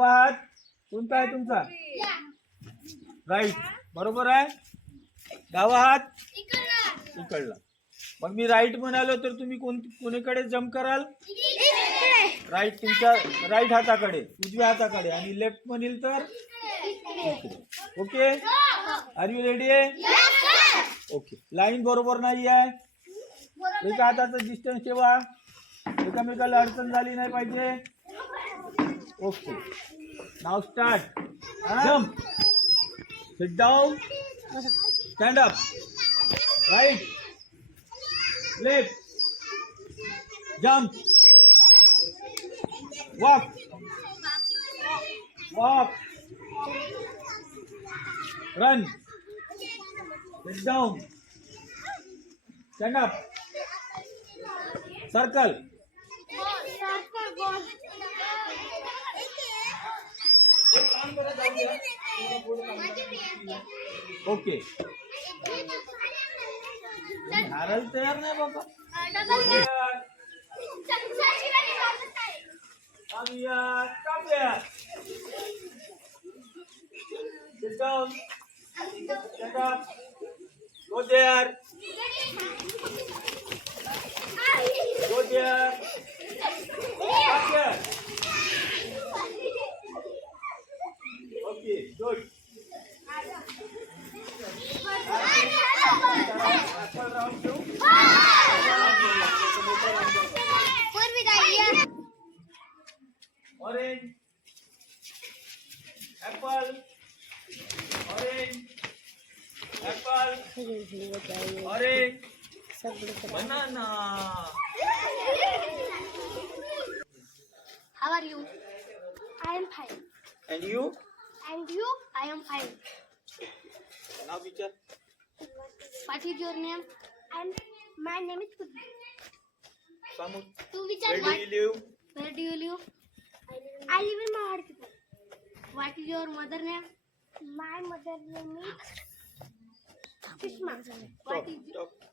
उजवा हात कोणता आहे तुमचा? राईट बरोबर आहे? डावा हात इकडला. मग मी राईट म्हणालो तर तुम्ही कोण कोणीकडे जम्प कराल? राईट तुमच्या राईट हाताकडे उजव्या हाताकडे. आणि लेफ्ट म्हणील तर? ओके आर यू रेडी आहे ओके लाईन बरोबर नाही आहे. एका हाताचं डिस्टन्स ठेवा. एकामेकाला अडचण झाली नाही पाहिजे. Okay. Now start. Jump. Sit down. Stand up. Right. Left. Jump. Walk. Walk. Run. Sit down. Stand up. Circle. Circle. Okay हारायला तयार नाही बाबा Sit down. Sit down. Go there. Orange. Apple. Orange. Apple. Orange. Banana. How are you? I am fine. And you? And you? I am fine. Now teacher. What is your name? And my name is Pudvi. Samu. To which Where do you live? Where do you live? What is your mother name? My mother name is. Stop. What is Stop.